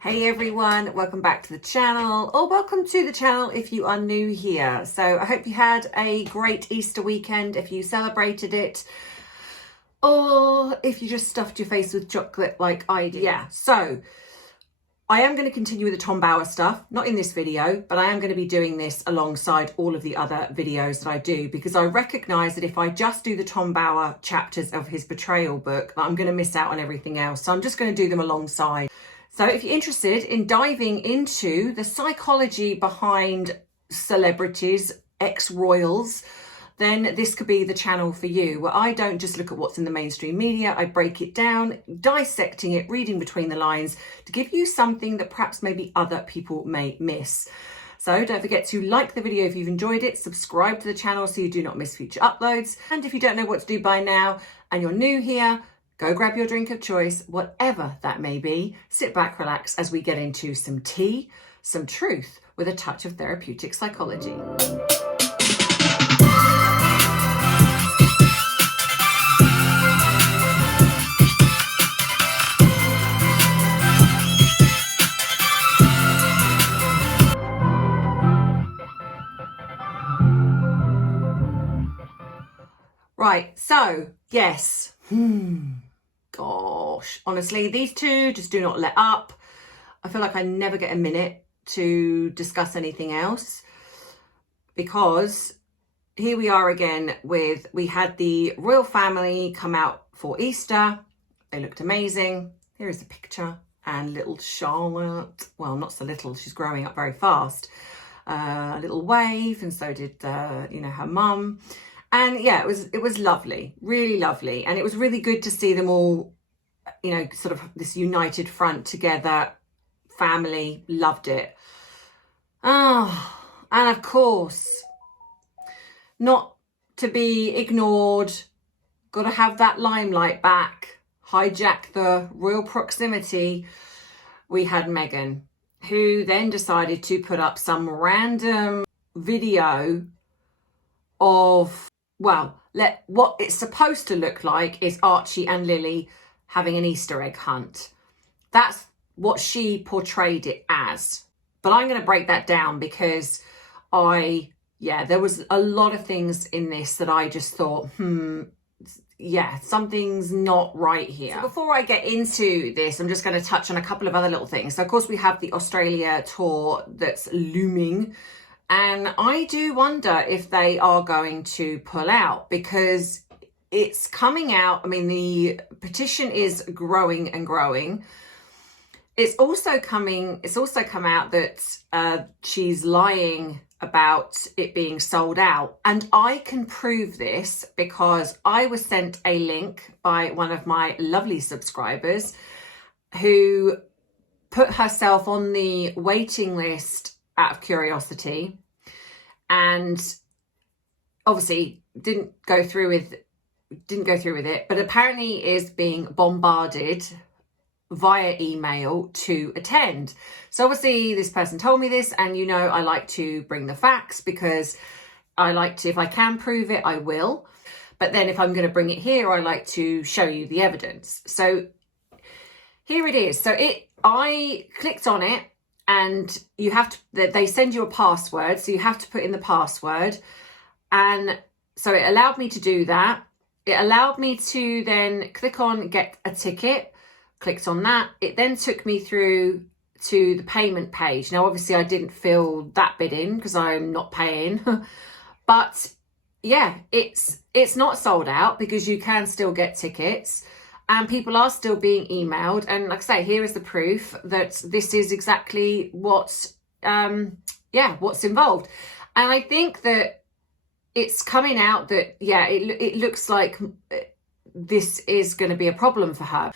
Hey everyone, welcome back to the channel, or welcome to the channel if you are new here. So I hope you had a great Easter weekend if you celebrated it, or if you just stuffed your face with chocolate like I did. Yeah, so I am going to continue with the Tom Bower stuff, not in this video, but I am going to be doing this alongside all of the other videos that I do, because I recognise that if I just do the Tom Bower chapters of his betrayal book, I'm going to miss out on everything else. So I'm just going to do them alongside. So if you're interested in diving into the psychology behind celebrities, ex-royals, then this could be the channel for you, where I don't just look at what's in the mainstream media, I break it down, dissecting it, reading between the lines to give you something that perhaps maybe other people may miss. So don't forget to like the video if you've enjoyed it, subscribe to the channel so you do not miss future uploads. And if you don't know what to do by now and you're new here, go grab your drink of choice, whatever that may be. Sit back, relax as we get into some tea, some truth with a touch of therapeutic psychology. Right, so yes. Gosh, honestly, these two just do not let up. I feel like I never get a minute to discuss anything else, because here we are again with, we had the royal family come out for Easter. They looked amazing. Here is the picture, and little Charlotte, well, not so little, she's growing up very fast. A little wave, and so did her mum. And yeah, it was lovely, really lovely. And it was really good to see them all, sort of this united front together, family, loved it. Oh, and of course, not to be ignored, got to have that limelight back, hijack the royal proximity. We had Meghan, who then decided to put up some random video of, well, what it's supposed to look like is Archie and Lily having an Easter egg hunt. That's what she portrayed it as. But I'm going to break that down, because there was a lot of things in this that I just thought, something's not right here. So before I get into this, I'm just going to touch on a couple of other little things. So of course we have the Australia tour that's looming. And I do wonder if they are going to pull out, because it's coming out. I mean, the petition is growing and growing. It's also come out that she's lying about it being sold out. And I can prove this because I was sent a link by one of my lovely subscribers who put herself on the waiting list out of curiosity, and obviously didn't go through with it, but apparently is being bombarded via email to attend. So obviously this person told me this, and I like to bring the facts, because I like to, if I can prove it, I will. But then if I'm going to bring it here, I like to show you the evidence. So here it is. So I clicked on it, and you have to, they send you a password, so you have to put in the password. And so it allowed me to do that. It allowed me to then click on get a ticket, clicked on that. It then took me through to the payment page. Now, obviously I didn't fill that bit in because I'm not paying, but yeah, it's not sold out, because you can still get tickets. And people are still being emailed. And like I say, here is the proof that this is exactly what's involved. And I think that it's coming out that, it looks like this is going to be a problem for her,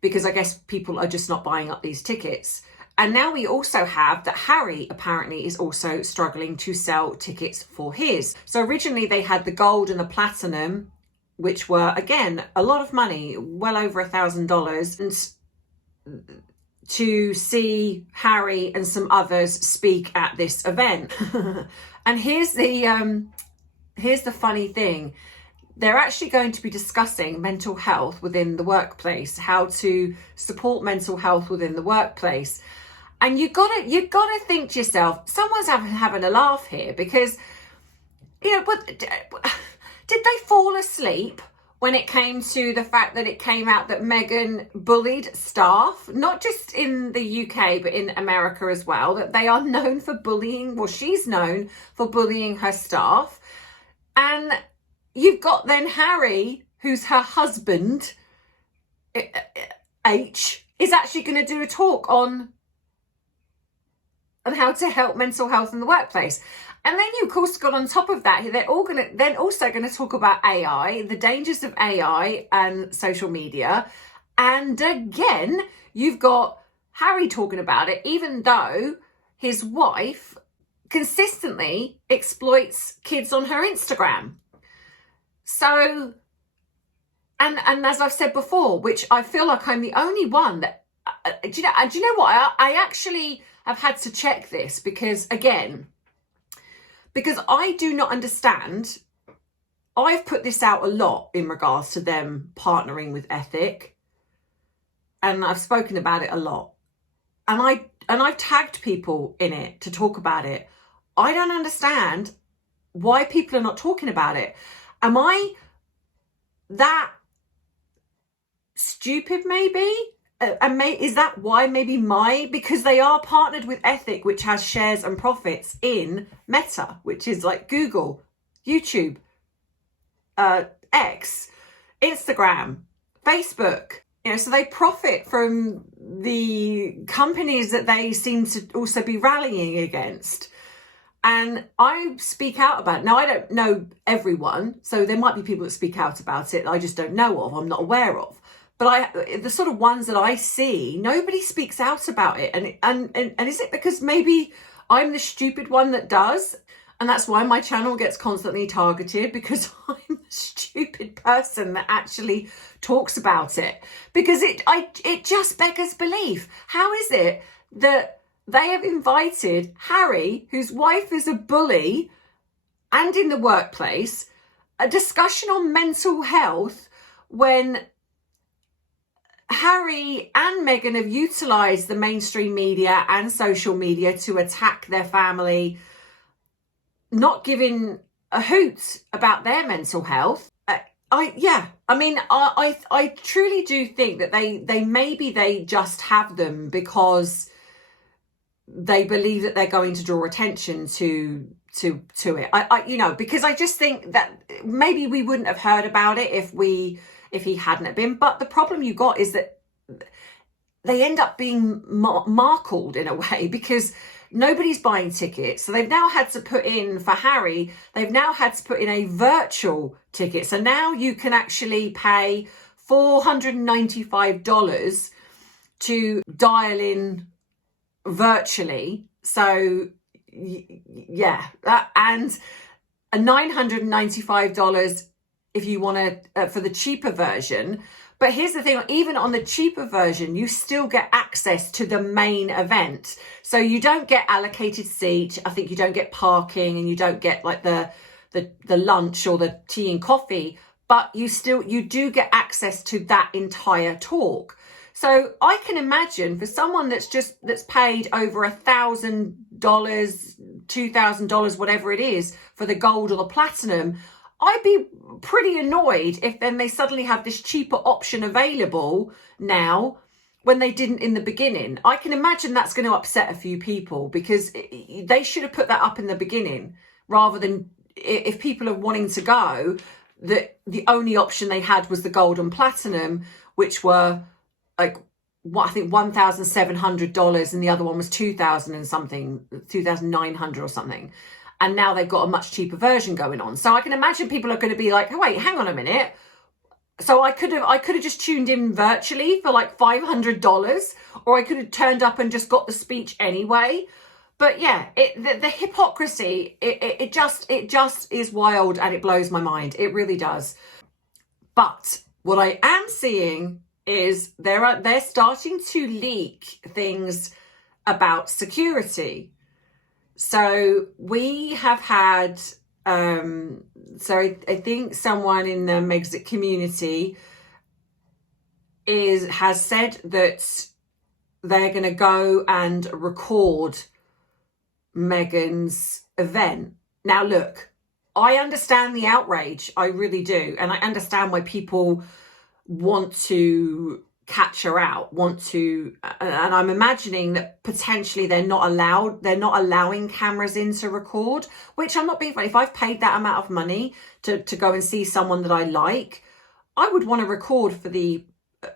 because I guess people are just not buying up these tickets. And now we also have that Harry apparently is also struggling to sell tickets for his. So originally they had the gold and the platinum, which were, again, a lot of money, well over $1,000, and to see Harry and some others speak at this event. And here's the funny thing. they're actually going to be discussing mental health within the workplace, how to support mental health within the workplace. And you've got to think to yourself, someone's having a laugh here, because, you know, but did they fall asleep when it came to the fact that it came out that Meghan bullied staff, not just in the UK, but in America as well, that they are known for bullying, well, she's known for bullying her staff. And you've got then Harry, who's her husband, H, is actually going to do a talk on how to help mental health in the workplace. And then you, of course, got on top of that, they're also going to talk about AI, the dangers of AI and social media. And again, you've got Harry talking about it, even though his wife consistently exploits kids on her Instagram. So, and as I've said before, which I feel like I'm the only one that, do you know what? I actually have had to check this because I do not understand. I've put this out a lot in regards to them partnering with Ethic, and I've spoken about it a lot, and I've tagged people in it to talk about it. I don't understand why people are not talking about it. Am I that stupid, maybe? Is that why because they are partnered with Ethic, which has shares and profits in Meta, which is like Google, YouTube, X, Instagram, Facebook, you know, so they profit from the companies that they seem to also be rallying against. And I speak out about it. Now, I don't know everyone, so there might be people that speak out about it that I just don't know of, I'm not aware of. But the sort of ones that I see, nobody speaks out about it. And is it because maybe I'm the stupid one that does? And that's why my channel gets constantly targeted, because I'm the stupid person that actually talks about it. Because it just beggars belief. How is it that they have invited Harry, whose wife is a bully, and in the workplace, a discussion on mental health, when Harry and Meghan have utilised the mainstream media and social media to attack their family, not giving a hoot about their mental health? I truly do think that they just have them because they believe that they're going to draw attention to it. Because I just think that maybe we wouldn't have heard about it if he hadn't been. But the problem you got is that they end up being markled in a way, because nobody's buying tickets. So they've now had to put in, for Harry, they've now had to put in a virtual ticket. So now you can actually pay $495 to dial in virtually. So yeah, and a $995 if you want to for the cheaper version. But here's the thing, even on the cheaper version, you still get access to the main event. So you don't get allocated seat. I think you don't get parking, and you don't get like the lunch or the tea and coffee, but you do get access to that entire talk. So I can imagine for someone that's paid over $1,000, $2,000, whatever it is, for the gold or the platinum, I'd be pretty annoyed if then they suddenly have this cheaper option available now when they didn't in the beginning. I can imagine that's going to upset a few people, because they should have put that up in the beginning, rather than, if people are wanting to go, that the only option they had was the gold and platinum, which were like, what, I think $1,700, and the other one was $2,000 and something, $2,900 or something. And now they've got a much cheaper version going on. So I can imagine people are going to be like, oh, wait, hang on a minute. So I could have just tuned in virtually for like $500, or I could have turned up and just got the speech anyway. But yeah, the hypocrisy, it just is wild, and it blows my mind. It really does. But what I am seeing is they're starting to leak things about security. So we have had So I think someone in the Megxit community has said that they're going to go and record Meghan's event. Now, look, I understand the outrage. I really do. And I understand why people want to catch her out, and I'm imagining that potentially they're not allowing cameras in to record, which I'm not being funny. If I've paid that amount of money to go and see someone that I like, I would want to record for the,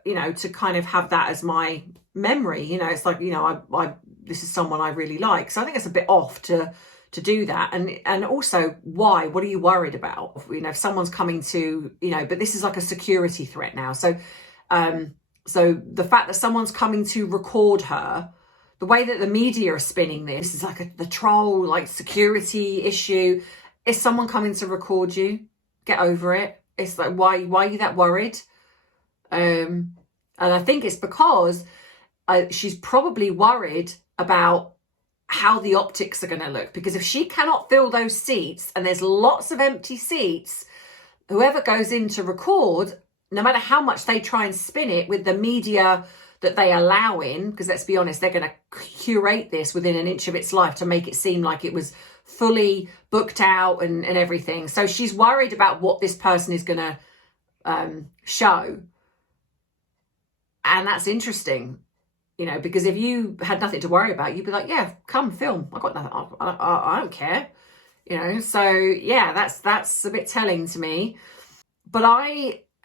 to kind of have that as my memory. It's like, I this is someone I really like. So I think it's a bit off to do that. And also, why? What are you worried about? If someone's coming to, but this is like a security threat now. So the fact that someone's coming to record her, the way that the media are spinning this is like the troll, like security issue. Is someone coming to record you? Get over it. It's like, why are you that worried? And I think it's because she's probably worried about how the optics are going to look, because if she cannot fill those seats and there's lots of empty seats, whoever goes in to record, no matter how much they try and spin it with the media that they allow in, because let's be honest, they're going to curate this within an inch of its life to make it seem like it was fully booked out and everything. So she's worried about what this person is going to show. And that's interesting, because if you had nothing to worry about, you'd be like, yeah, come film. I got nothing. I don't care, So yeah, that's a bit telling to me.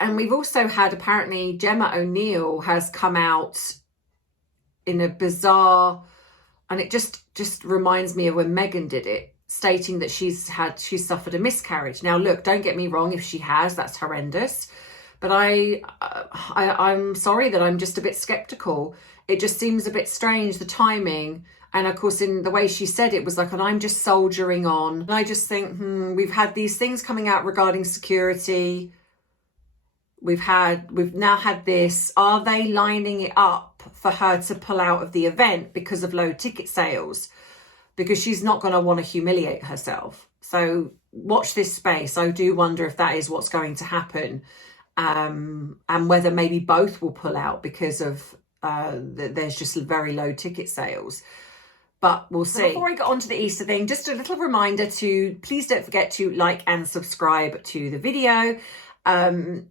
And we've also had, apparently, Gemma O'Neill has come out in a bizarre, and it just reminds me of when Meghan did it, stating that she's suffered a miscarriage. Now, look, don't get me wrong. If she has, that's horrendous. But I'm sorry that I'm just a bit skeptical. It just seems a bit strange, the timing. And of course, in the way she said it was like, and I'm just soldiering on. And I just think, we've had these things coming out regarding security. We've now had this. Are they lining it up for her to pull out of the event because of low ticket sales? Because she's not going to want to humiliate herself. So watch this space. I do wonder if that is what's going to happen. And whether maybe both will pull out because of there's just very low ticket sales. But we'll see. So before I get on to the Easter thing, just a little reminder to please don't forget to like and subscribe to the video.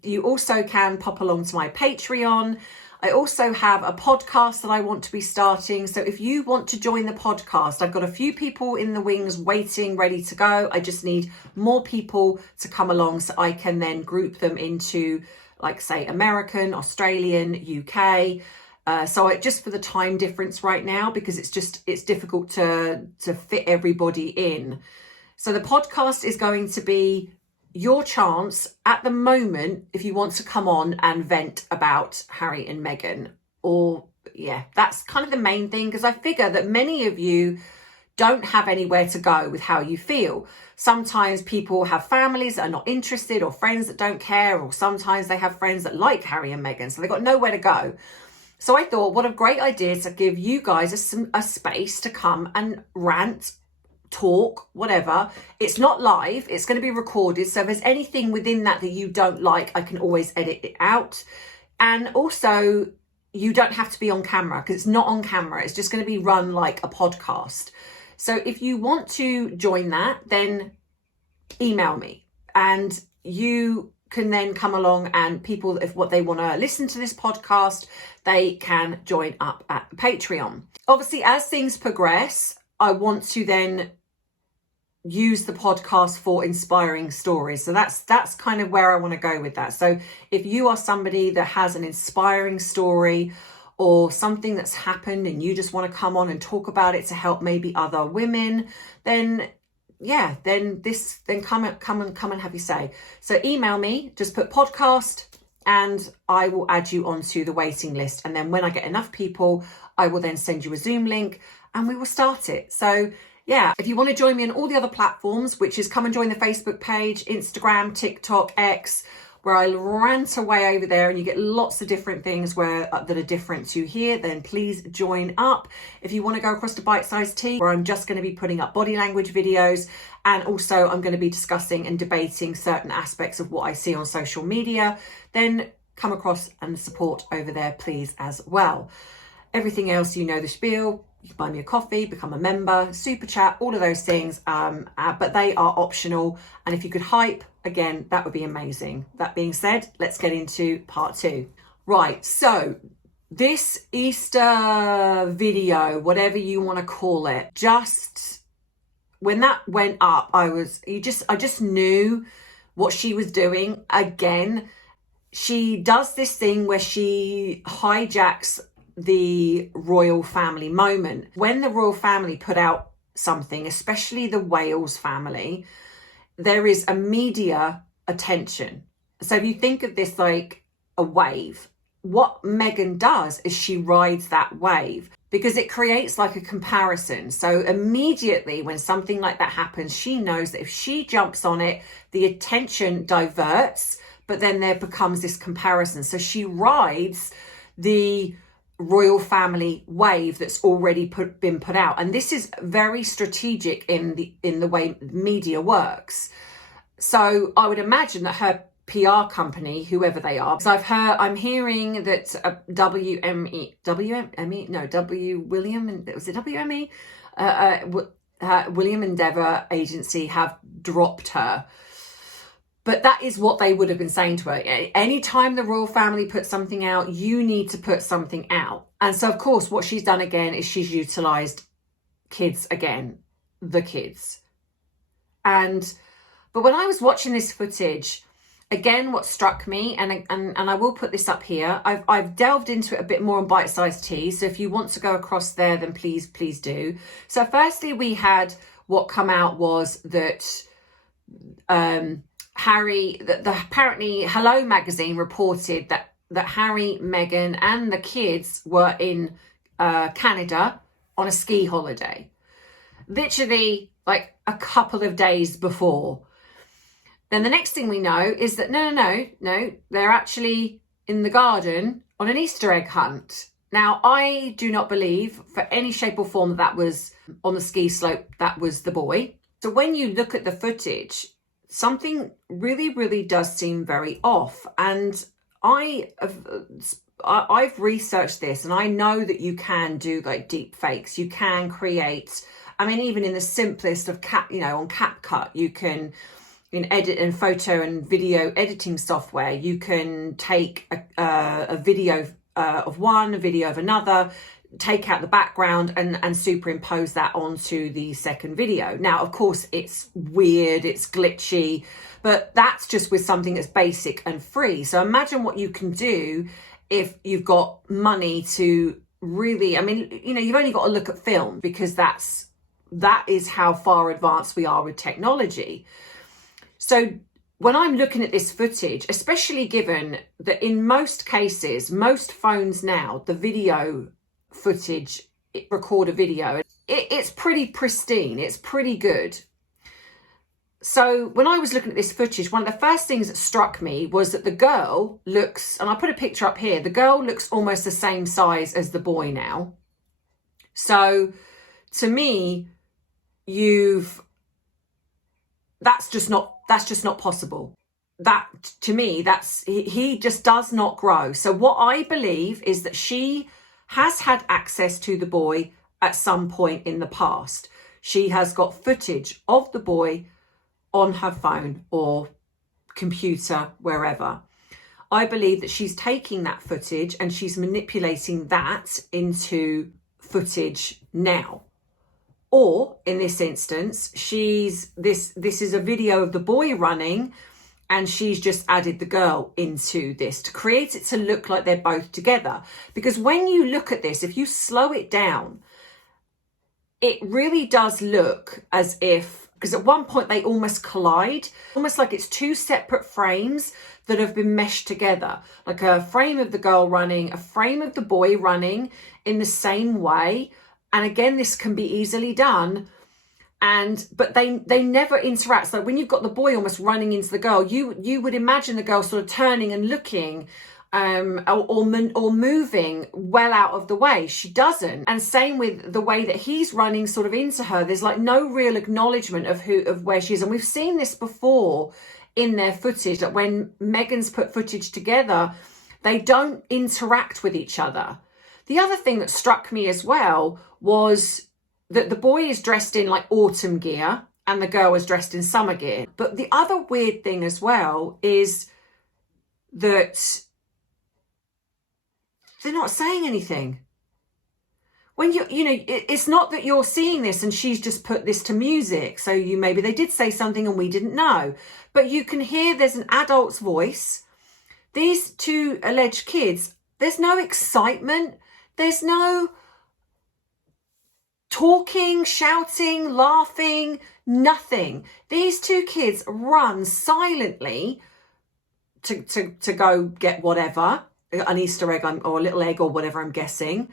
You also can pop along to my Patreon. I also have a podcast that I want to be starting. So if you want to join the podcast, I've got a few people in the wings waiting, ready to go. I just need more people to come along so I can then group them into, like, say, American, Australian, UK. So just for the time difference right now, because it's difficult to fit everybody in. So the podcast is going to be your chance at the moment if you want to come on and vent about Harry and Meghan. Or yeah, that's kind of the main thing, because I figure that many of you don't have anywhere to go with how you feel. Sometimes people have families that are not interested, or friends that don't care, or sometimes they have friends that like Harry and Meghan, so they've got nowhere to go. So I thought, what a great idea to give you guys a space to come and rant, talk, whatever. It's not live, it's going to be recorded, so if there's anything within that you don't like, I can always edit it out. And also, you don't have to be on camera, because it's not on camera, it's just going to be run like a podcast. So if you want to join that, then email me, and you can then come along, and people, if what they want to listen to this podcast, they can join up at the Patreon. Obviously, as things progress, I want to then use the podcast for inspiring stories. So that's kind of where I want to go with that. So if you are somebody that has an inspiring story or something that's happened and you just want to come on and talk about it to help maybe other women, then yeah, then come and have your say. So email me, just put podcast, and I will add you onto the waiting list. And then when I get enough people, I will then send you a Zoom link and we will start it. So yeah, if you want to join me on all the other platforms, which is come and join the Facebook page, Instagram, TikTok, X, where I rant away over there, and you get lots of different things where that are different to here, then please join up. If you want to go across to Bite Size Tea, where I'm just going to be putting up body language videos, and also I'm going to be discussing and debating certain aspects of what I see on social media, then come across and support over there, please, as well. Everything else, you know the spiel. You can buy me a coffee, become a member, super chat, all of those things, but they are optional. And if you could hype, again, that would be amazing. That being said, let's get into part 2. Right, so this Easter video, whatever you want to call it, just when that went up, I just knew what she was doing. Again, she does this thing where she hijacks the royal family moment. When the royal family put out something, especially the Wales family, there is a media attention. So if you think of this like a wave, what Meghan does is she rides that wave because it creates like a comparison. So immediately when something like that happens, she knows that if she jumps on it, the attention diverts, but then there becomes this comparison. So she rides the royal family wave that's already been put out, and this is very strategic in the way media works. So I would imagine that her PR company, whoever they are, because I'm hearing that William Endeavour agency have dropped her. But that is what they would have been saying to her. Anytime the royal family puts something out, you need to put something out. And so, of course, what she's done again is she's utilised kids again, the kids. But when I was watching this footage, again, what struck me, and I will put this up here, I've delved into it a bit more on Bite Size Tea. So if you want to go across there, then please do. So firstly, we had what come out was that apparently Hello magazine reported that Harry, Meghan and the kids were in Canada on a ski holiday, literally like a couple of days before. Then the next thing we know is that no, they're actually in the garden on an Easter egg hunt. Now, I do not believe for any shape or form that was on the ski slope, that was the boy. So when you look at the footage, something really, really does seem very off. And I've researched this, and I know that you can do like deep fakes. You can create, I mean, even in the simplest of on CapCut, you can edit and photo and video editing software. You can take a video of one, a video of another, take out the background and superimpose that onto the second video. Now, of course, it's weird, it's glitchy, but that's just with something that's basic and free. So imagine what you can do if you've got money to really, I mean, you've only got to look at film, because that is how far advanced we are with technology. So when I'm looking at this footage, especially given that in most cases, most phones now, the video footage, record a video, it's pretty pristine, it's pretty good. So when I was looking at this footage, one of the first things that struck me was that the girl looks, and I put a picture up here, the girl looks almost the same size as the boy now. So to me, that's just not possible. That, to me, he just does not grow. So what I believe is that she has had access to the boy at some point in the past. She has got footage of the boy on her phone or computer, wherever. I believe that she's taking that footage and she's manipulating that into footage now. Or in this instance, this is a video of the boy running, and she's just added the girl into this to create it to look like they're both together. Because when you look at this, if you slow it down, it really does look as if, because at one point they almost collide, almost like it's two separate frames that have been meshed together. Like a frame of the girl running, a frame of the boy running in the same way. And again, this can be easily done. but they never interact. So when you've got the boy almost running into the girl, you would imagine the girl sort of turning and looking or moving well out of the way. She doesn't. And same with the way that he's running sort of into her. There's like no real acknowledgement of where she is. And we've seen this before in their footage, that when Meghan's put footage together, they don't interact with each other. The other thing that struck me as well was that the boy is dressed in like autumn gear and the girl is dressed in summer gear. But the other weird thing as well is that they're not saying anything. When it's not that you're seeing this and she's just put this to music. So maybe they did say something and we didn't know. But you can hear there's an adult's voice. These two alleged kids, there's no excitement. There's no talking, shouting, laughing, nothing. These two kids run silently to go get whatever, an Easter egg or a little egg or whatever, I'm guessing.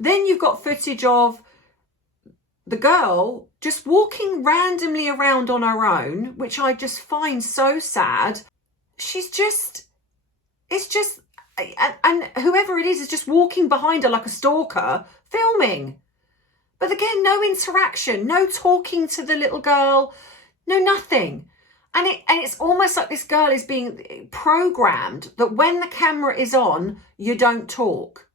Then you've got footage of the girl just walking randomly around on her own, which I just find so sad. And whoever it is just walking behind her like a stalker, filming. But again, no interaction, no talking to the little girl, no nothing. And it's almost like this girl is being programmed that when the camera is on, you don't talk.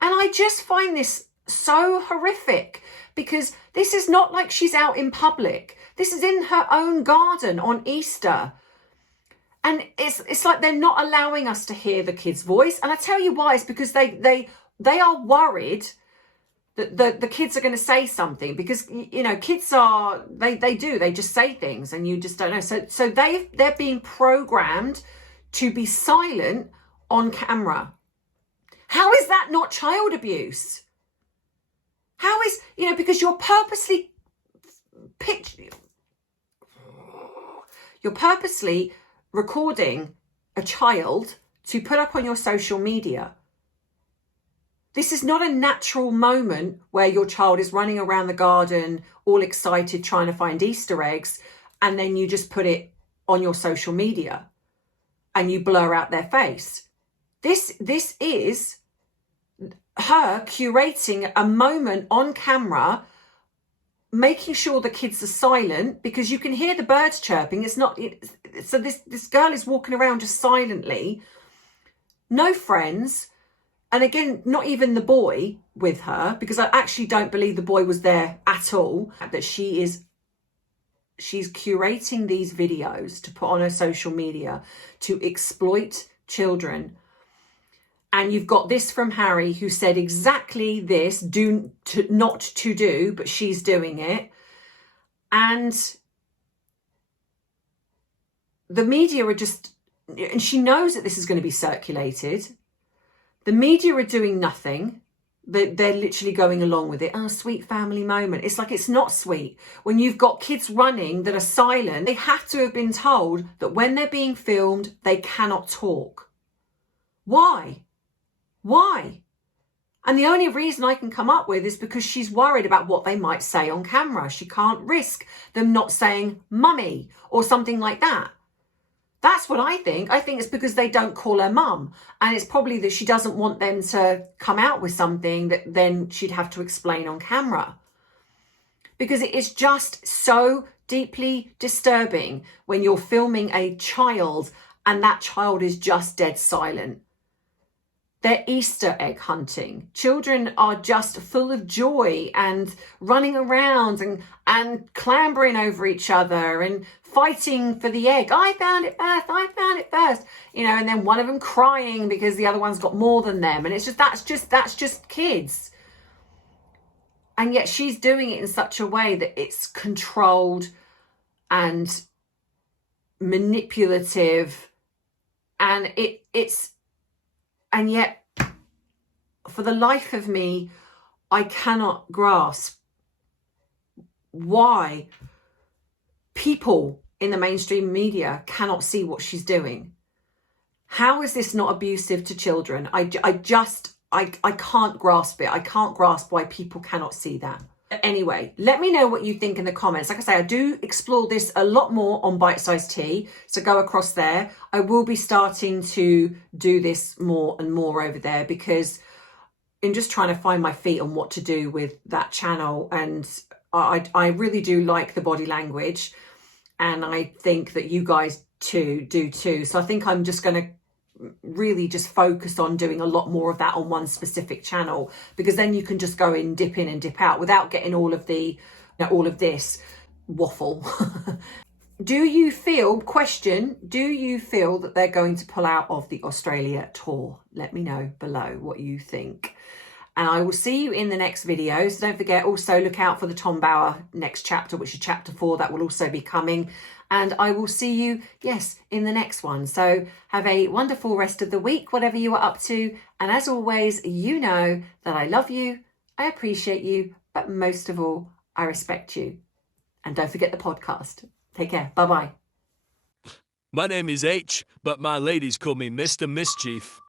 And I just find this so horrific, because this is not like she's out in public. This is in her own garden on Easter. And it's like they're not allowing us to hear the kid's voice. And I tell you why. It's because they are worried that the kids are going to say something, because kids are they just say things and you just don't know. So they're being programmed to be silent on camera. How is that not child abuse? How is, because you're purposely recording a child to put up on your social media. This is not a natural moment where your child is running around the garden all excited trying to find Easter eggs, and then you just put it on your social media and you blur out their face. This is her curating a moment on camera, making sure the kids are silent, because you can hear the birds chirping. So this girl is walking around just silently, no friends. And again, not even the boy with her, because I actually don't believe the boy was there at all. That she's curating these videos to put on her social media to exploit children. And you've got this from Harry, who said exactly this, not to do, but she's doing it. And the media are just, and she knows that this is going to be circulated. The media are doing nothing. They're literally going along with it. Oh, sweet family moment. It's like, it's not sweet. When you've got kids running that are silent, they have to have been told that when they're being filmed, they cannot talk. Why? Why? And the only reason I can come up with is because she's worried about what they might say on camera. She can't risk them not saying mummy or something like that. That's what I think. I think it's because they don't call her mum. And it's probably that she doesn't want them to come out with something that then she'd have to explain on camera. Because it is just so deeply disturbing when you're filming a child and that child is just dead silent. They're Easter egg hunting. Children are just full of joy and running around and clambering over each other and fighting for the egg. I found it first, and then one of them crying because the other one's got more than them. And it's just, that's just kids. And yet she's doing it in such a way that it's controlled and manipulative. And and yet, for the life of me, I cannot grasp why people in the mainstream media cannot see what she's doing. How is this not abusive to children? I can't grasp it. I can't grasp why people cannot see that. Anyway, let me know what you think in the comments. Like I say, I do explore this a lot more on Bite Size Tea, so go across there. I will be starting to do this more and more over there, because in just trying to find my feet on what to do with that channel, and I really do like the body language, and I think that you guys do too. So I think I'm just going to really just focus on doing a lot more of that on one specific channel, because then you can just go in and dip out without getting all of the, all of this waffle. Do you feel that they're going to pull out of the Australia tour? Let me know below what you think. And I will see you in the next video. So don't forget, also look out for the Tom Bower next chapter, which is chapter 4. That will also be coming. And I will see you, yes, in the next one. So have a wonderful rest of the week, whatever you are up to. And as always, you know that I love you, I appreciate you, but most of all, I respect you. And don't forget the podcast. Take care. Bye-bye. My name is H, but my ladies call me Mr. Mischief.